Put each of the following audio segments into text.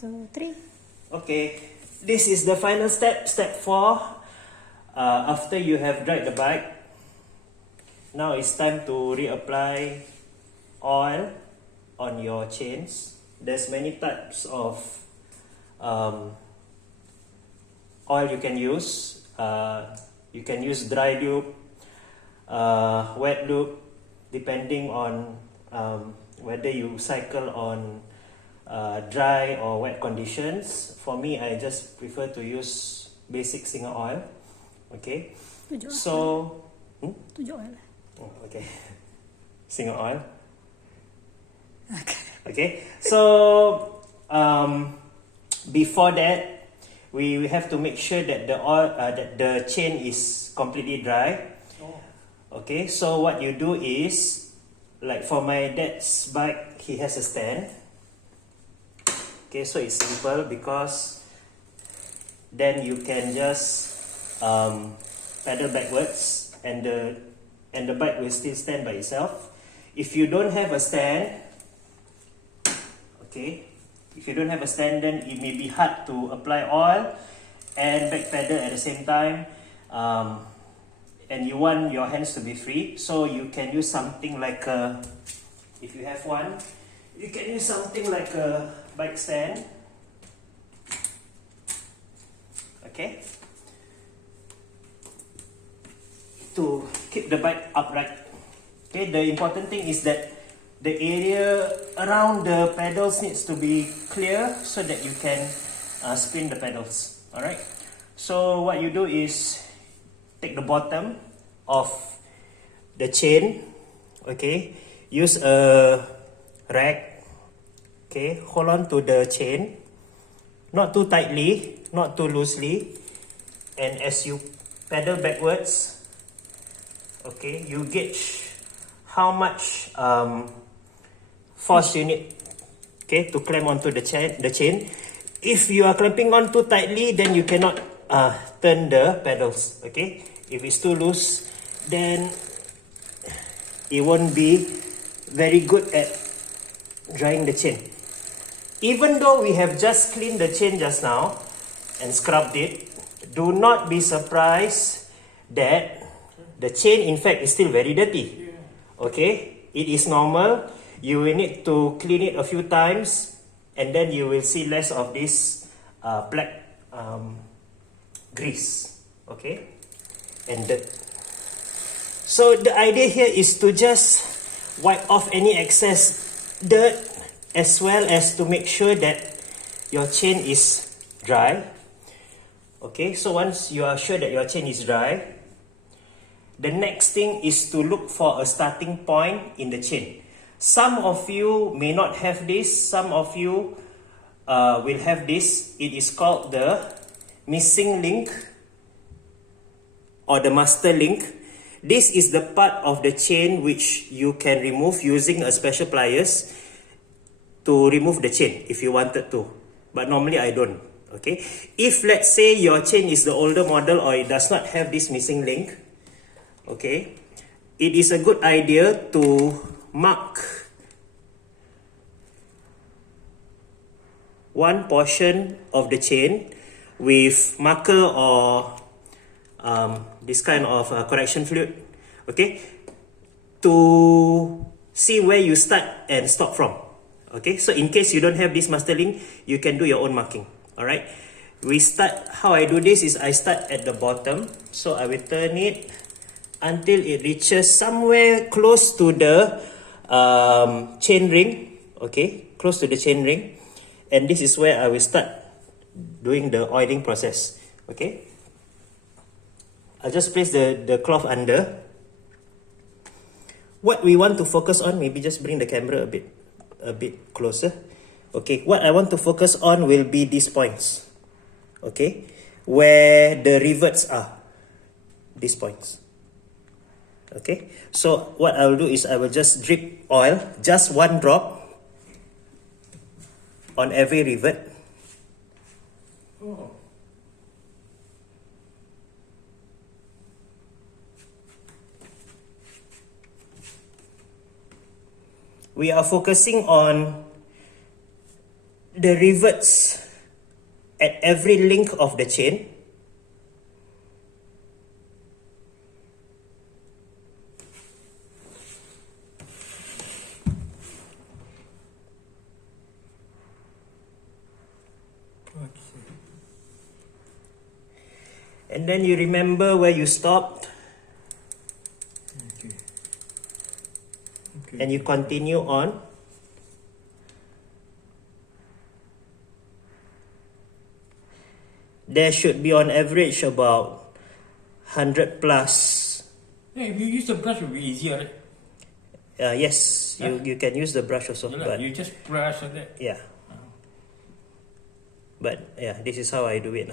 2, 3. Okay, this is the final step, step 4. After you have dried the bike, now it's time to reapply oil on your chains. There's many types of oil you can use. You can use dry lube, wet lube, depending on whether you cycle on dry or wet conditions. For me, I just prefer to use basic singer oil. Okay, so Tujuh oil. oh, okay, singer oil. Okay, so before that, we have to make sure that the oil, that the chain is completely dry. Okay, so what you do is, like for my dad's bike, he has a stand. Okay, so it's simple because then you can just pedal backwards and the bike will still stand by itself. If you don't have a stand, okay, if you don't have a stand, then it may be hard to apply oil and back pedal at the same time. And you want your hands to be free, so you can use something like a, if you have one, you can use something like a bike stand. Okay, to keep the bike upright. Okay, the important thing is that the area around the pedals needs to be clear so that you can spin the pedals. Alright, so what you do is take the bottom of the chain, okay, use a rag, okay, hold on to the chain, not too tightly, not too loosely, and as you pedal backwards, okay, you gauge how much force you need, okay, to clamp onto the chain. If you are clamping on too tightly, then you cannot turn the pedals. Okay, if it's too loose, then it won't be very good at drying the chain. Even though we have just cleaned the chain just now and scrubbed it, do not be surprised that the chain in fact is still very dirty. Okay, it is normal. You will need to clean it a few times, and then you will see less of this black grease, okay, and dirt. So the idea here is to just wipe off any excess dirt, as well as to make sure that your chain is dry. Okay, so once you are sure that your chain is dry, the next thing is to look for a starting point in the chain. Some of you may not have this, some of you will have this. It is called the missing link or the master link. This is the part of the chain which you can remove using a special pliers to remove the chain if you wanted to. But normally I don't. Okay, if let's say your chain is the older model or it does not have this missing link, okay, it is a good idea to mark one portion of the chain with marker or this kind of correction fluid, okay, to see where you start and stop from. Okay, so in case you don't have this master link, you can do your own marking. Alright, we start, how I do this is I start at the bottom, so I will turn it until it reaches somewhere close to the chain ring. Okay, close to the chain ring, and this is where I will start doing the oiling process. Okay, I'll just place the cloth under. What we want to focus on, maybe just bring the camera a bit closer. Okay, what I want to focus on will be these points. Okay, where the rivets are, these points. Okay, so what I will do is I will just drip oil, just one drop on every rivet. We are focusing on the rivets at every link of the chain. And then you remember where you stopped. Okay. And you continue on. There should be on average about 100 plus. Yeah, if you use the brush, it will be easier, right? Yes, you can use the brush also. Yeah, But you just brush like that. yeah. But yeah, this is how I do it.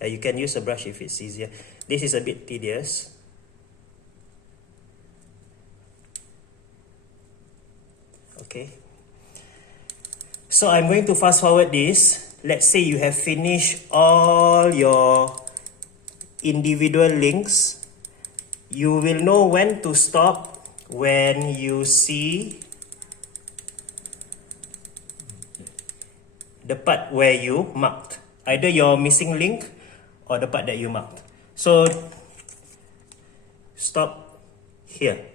You can use a brush if it's easier. This is a bit tedious. Okay. So I'm going to fast forward this. Let's say you have finished all your individual links. You will know when to stop when you see the part where you marked. Either your missing link or the part that you marked. So stop here.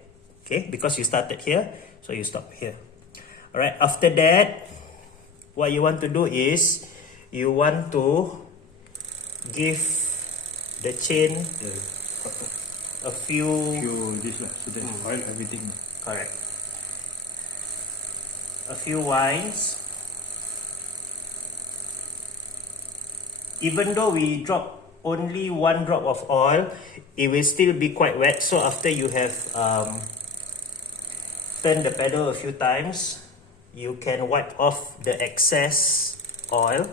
Okay, because you started here, so you stop here. Alright, after that, what you want to do is you want to give the chain a few this lah, so that oil everything. correct. A few winds. Even though we drop only one drop of oil, it will still be quite wet. So after you have turned the pedal a few times, you can wipe off the excess oil.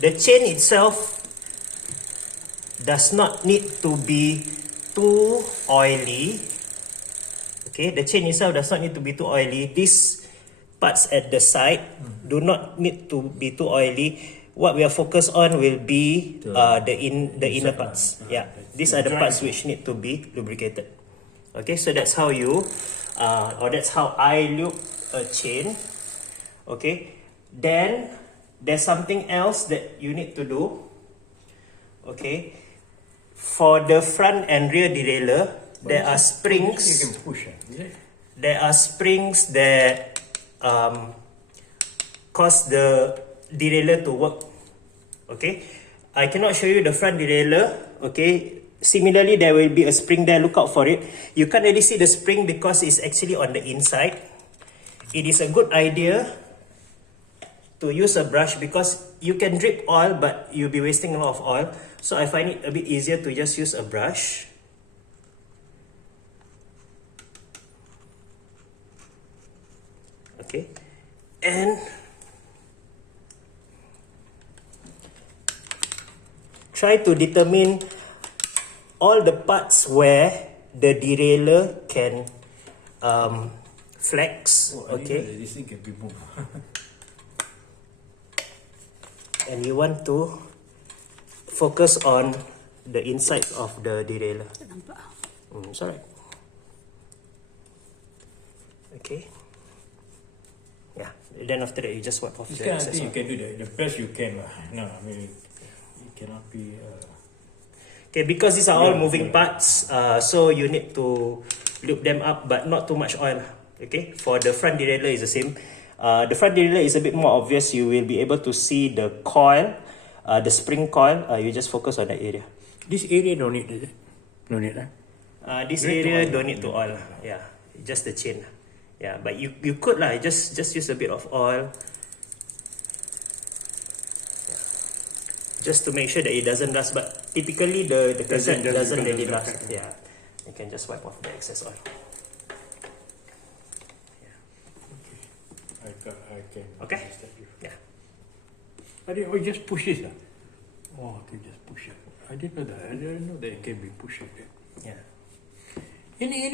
The chain itself does not need to be too oily. Okay, the chain itself does not need to be too oily. These parts at the side do not need to be too oily. What we are focused on will be the inner parts. Yeah, these are the parts which need to be lubricated. Okay, so that's how you, or that's how I lube a chain. Okay, then there's something else that you need to do. Okay, for the front and rear derailleur, there are springs. You can push, is it? There are springs that cause the derailleur to work. Okay, I cannot show you the front derailleur. Okay, similarly there will be a spring there, look out for it. You can't really see the spring because it's actually on the inside. It is a good idea to use a brush because you can drip oil but you'll be wasting a lot of oil. So I find it a bit easier to just use a brush. Okay, and try to determine all the parts where the derailleur can flex. Okay, This thing can be moved. and you want to focus on the insides of the derailleur. It's alright. Okay. Yeah. Then after that, you just wipe off This the kind of excess thing you oil. can do the best you can lah. No, I mean it cannot be. Okay, because these are all Yeah, moving yeah. parts, so you need to lube them up, but not too much oil. Okay, for the front derailleur is the same. The front derailleur is a bit more obvious. You will be able to see the coil, the spring coil. You just focus on that area. This area don't need, is it? No need, lah. This Don't need to area oil. don't need to oil. Yeah, just the chain. Yeah, but you could lah. Just use a bit of oil. Just to make sure that it doesn't rust, but typically the cassette doesn't really rust. Yeah, you can just wipe off the excess oil. I can. Okay. understand you. Yeah. I didn't just push this. Oh, okay, just push it. I didn't know that. I didn't know that it can be pushed like that. Yeah. Any